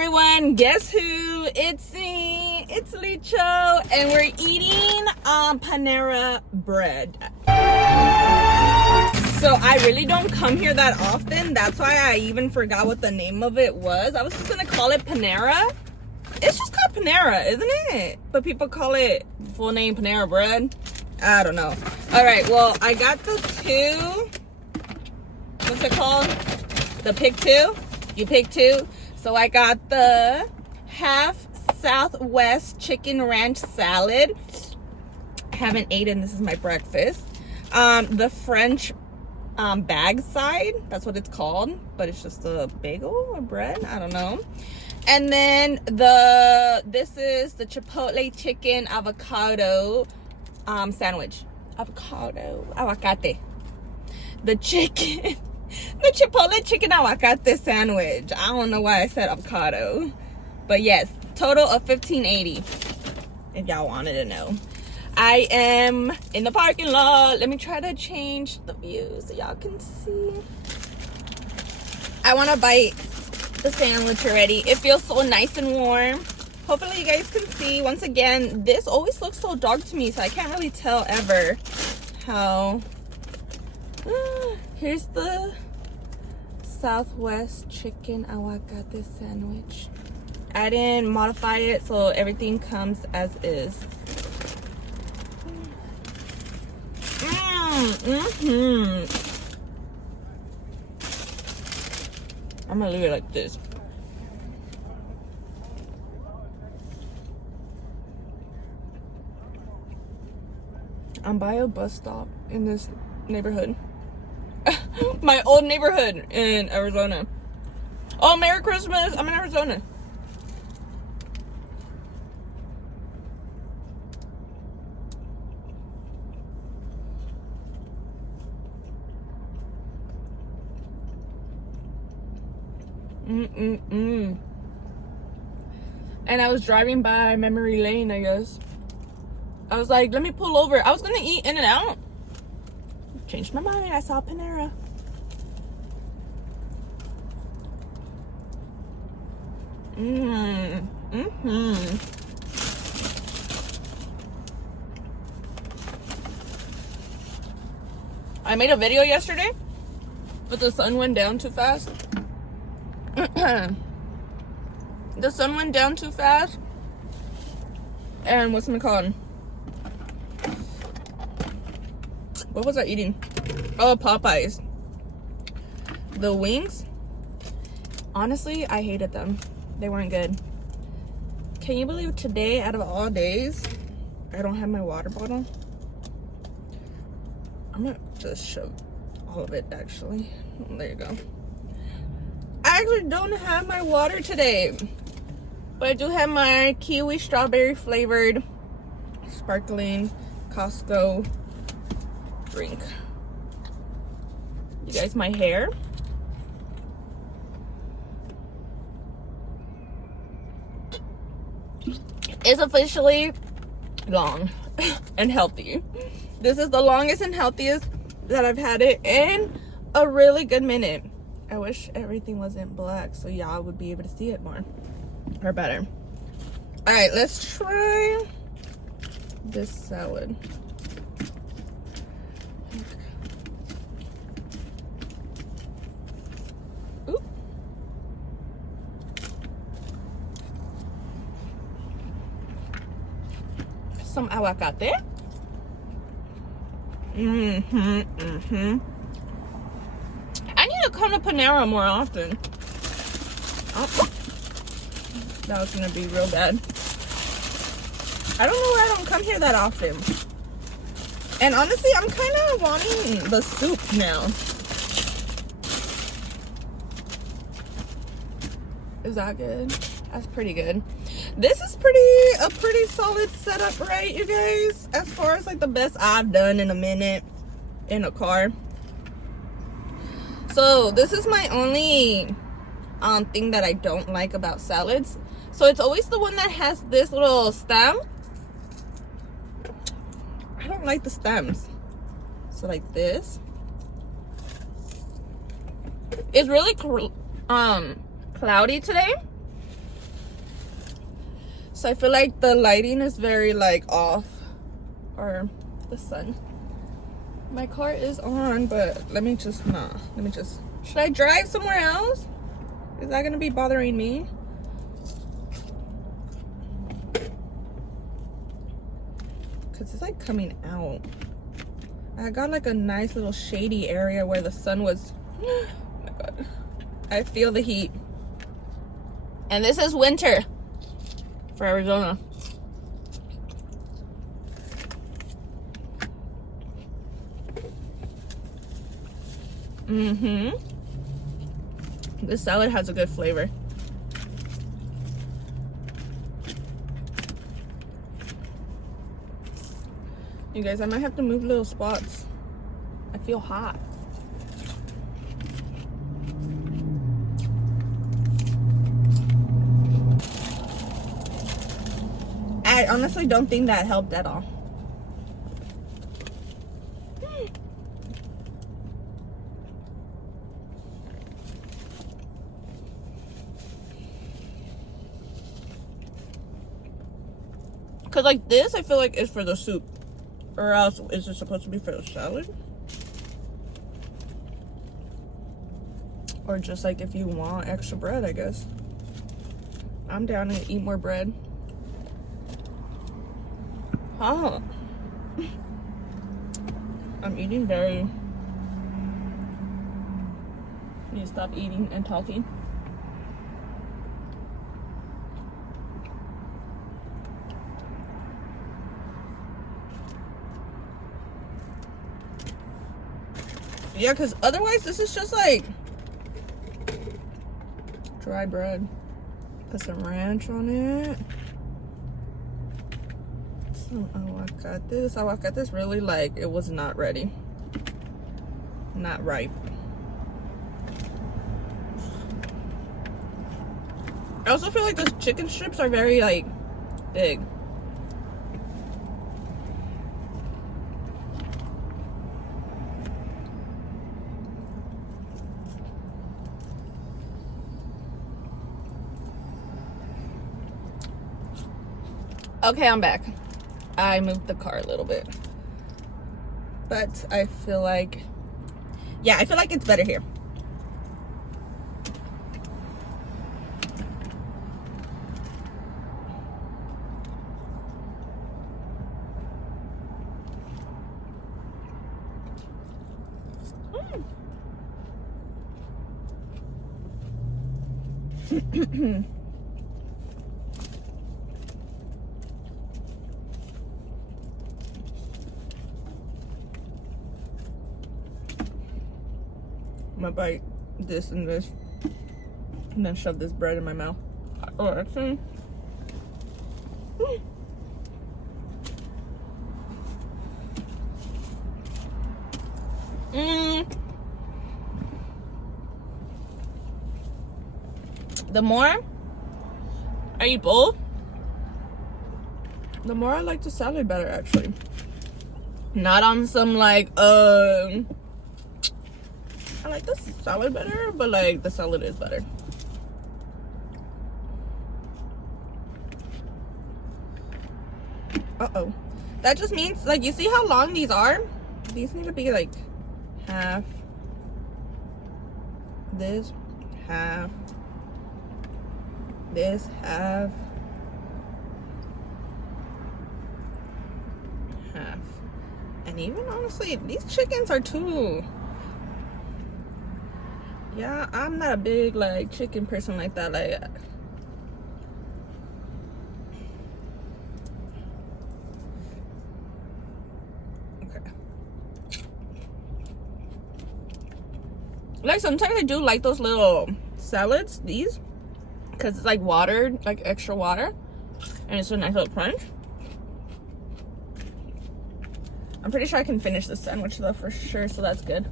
everyone, guess who? It's me, ItsLicho, and we're eating Panera Bread. So I really don't come here that often. That's why I even forgot what the name of it was. I was just gonna call it Panera. It's just called Panera, isn't it? But people call it full name Panera Bread. I don't know. All right, well, I got the two. What's it called? The pick two. You pick two. So I got the half Southwest chicken ranch salad. Haven't eaten. This is my breakfast. The French bag side. That's what it's called, but it's just a bagel or bread. I don't know. And then this is the Chipotle chicken avocado sandwich. Avocado, aguacate. The Chipotle chicken aguacate sandwich. I don't know why I said avocado. But yes, total of $15.80. If y'all wanted to know. I am in the parking lot. Let me try to change the view so y'all can see. I want to bite the sandwich already. It feels so nice and warm. Hopefully you guys can see. Once again, this always looks so dark to me, so I can't really tell ever how. Here's the Southwest chicken aguacate sandwich. I didn't modify it, so everything comes as is. I'm gonna leave it like this. I'm by a bus stop in this neighborhood. My old neighborhood in Arizona. Oh, Merry Christmas! I'm in Arizona. And I was driving by memory lane, I guess. I was like, let me pull over. I was gonna eat In-N-Out. Changed my mind. I saw Panera. I made a video yesterday, but the sun went down too fast. The sun went down too fast. And what's it called? What was I eating? Oh, Popeyes. The wings. Honestly, I hated them. They weren't good. Can you believe today, out of all days, I don't have my water bottle? I'm gonna just shove all of it, actually. There you go. I actually don't have my water today. But I do have my kiwi strawberry flavored sparkling Costco drink. You guys, my hair is officially long and healthy. This is the longest and healthiest that I've had it in a really good minute. I wish everything wasn't black so y'all would be able to see it more or better. All right, let's try this salad. Ooh. Some aguacate. I need to come to Panera more often. Oh. That was gonna be real bad. I don't know why I don't come here that often. And honestly, I'm kind of wanting the soup now. Is that good? That's pretty good. This is a pretty solid setup, right, you guys? As far as like the best I've done in a minute in a car. So this is my only thing that I don't like about salads. So it's always the one that has this little stem. I don't like the stems. So like this. It's really cloudy today. So I feel like the lighting is very like off, or the sun. My car is on, but let me just, should I drive somewhere else? Is that gonna be bothering me? Cause it's like coming out. I got like a nice little shady area where the sun was, oh my God. I feel the heat. And this is winter for Arizona. This salad has a good flavor. You guys, I might have to move little spots. I feel hot. I honestly don't think that helped at all. Cause like this, I feel like it's for the soup. Or else, is it supposed to be for the salad? Or just like if you want extra bread, I guess. I'm down to eat more bread. Oh. I'm eating very... Need to stop eating and talking. Yeah, because otherwise this is just like dry bread. Put some ranch on it. Some aguacates. Aguacates really like it was not ready. Not ripe. I also feel like those chicken strips are very like big. Okay, I'm back. I moved the car a little bit. But I feel like, yeah, I feel like it's better here. I'm gonna bite this and this, and then shove this bread in my mouth. Oh, actually. The more I eat both, the more I like the salad better, actually. Not on some like, I like the salad better, but like the salad is better. Uh-oh. That just means, like, you see how long these are? These need to be like half. This, half. This, half. Half. And even honestly, these chickens are too... Yeah, I'm not a big like chicken person like that. Like, okay. Like sometimes I do like those little salads, these, because it's like watered, like extra water, and it's a nice little crunch. I'm pretty sure I can finish this sandwich though for sure, so that's good.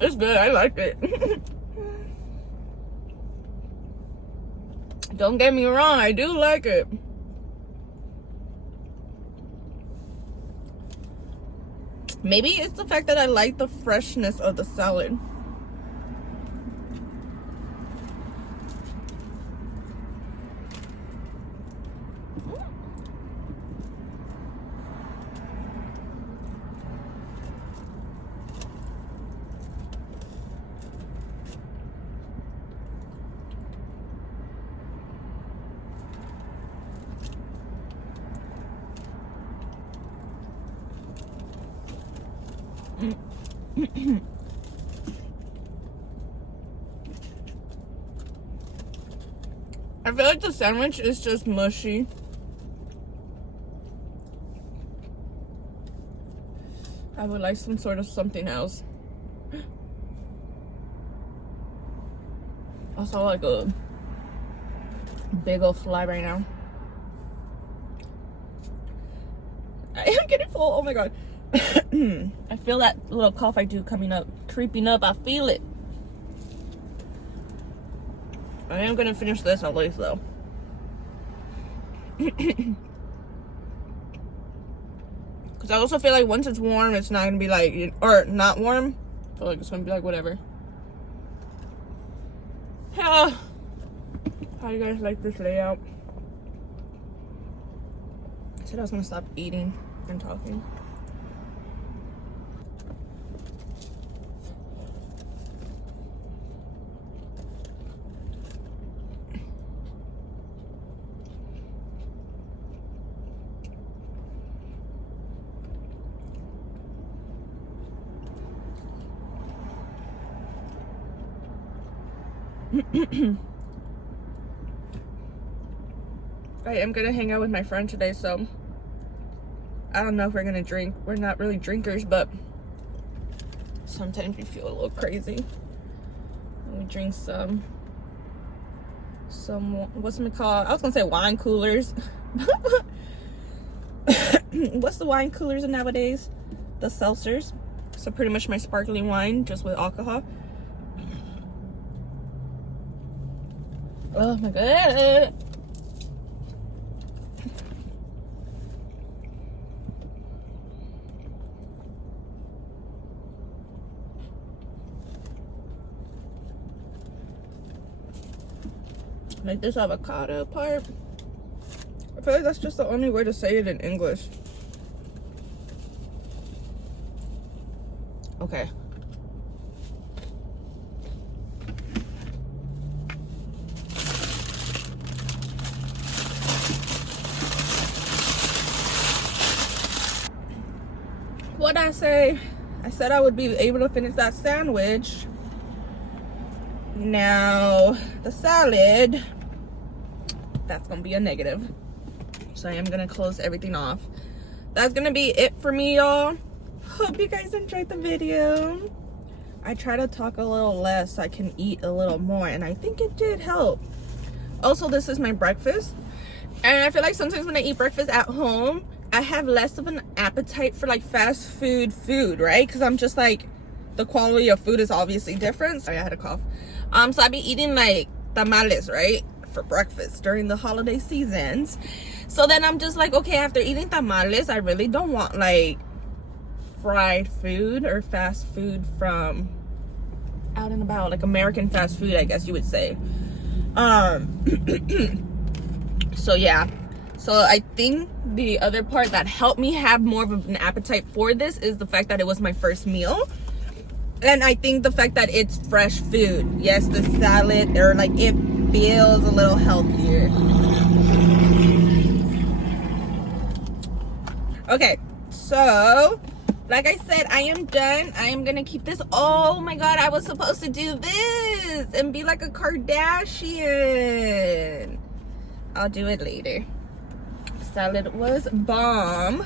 It's good. I like it. Don't get me wrong, I do like it. Maybe it's the fact that I like the freshness of the salad. I feel like the sandwich is just mushy. I would like some sort of something else. I saw like a big old fly right now. I am getting full. Oh my god. I feel that little cough I do coming up, creeping up. I feel it. I am gonna finish this at least though. Because I also feel like once it's warm, it's not gonna be like, or not warm, I feel like it's gonna be like whatever. How do you guys like this layout? I said I was gonna stop eating and talking. I am gonna hang out with my friend today, so I don't know if we're gonna drink. We're not really drinkers, but sometimes we feel a little crazy. And we drink some what's it called? I was gonna say wine coolers. What's the wine coolers nowadays? The seltzers. So pretty much my sparkling wine, just with alcohol. Oh my god. Like this avocado part. I feel like that's just the only way to say it in English. Okay. What'd I say? I said I would be able to finish that sandwich. Now, the salad, that's gonna be a negative. So I am gonna close everything off. That's gonna be it for me, y'all. Hope you guys enjoyed the video. I try to talk a little less so I can eat a little more, and I think it did help. Also, this is my breakfast, and I feel like sometimes when I eat breakfast at home, I have less of an appetite for like fast food, right? Because I'm just like, the quality of food is obviously different. Sorry, I had a cough. So I be eating like tamales, right, for breakfast during the holiday seasons. So then I'm just like, okay, after eating tamales, I really don't want like fried food or fast food from out and about, like American fast food, I guess you would say. So yeah. So I think the other part that helped me have more of an appetite for this is the fact that it was my first meal. And I think the fact that it's fresh food. Yes, the salad, or like, it feels a little healthier. Okay, so like I said, I am done. I am gonna keep this. Oh my god, I was supposed to do this and be like a Kardashian. I'll do it later. Salad was bomb.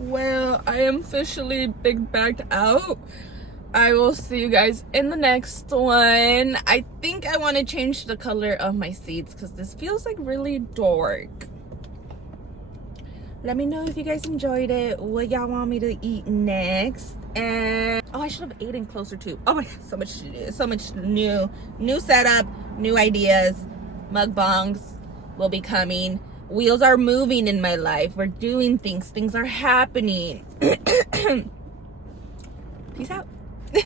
Well, I am officially big bagged out. I will see you guys in the next one. I think I want to change the color of my seeds because this feels like really dark. Let me know if you guys enjoyed it, what y'all want me to eat next. And oh, I should have eaten closer too. Oh my god, so much to do, so much new setup, new ideas. Mukbangs will be coming. Wheels are moving in my life. We're doing things are happening. Peace out.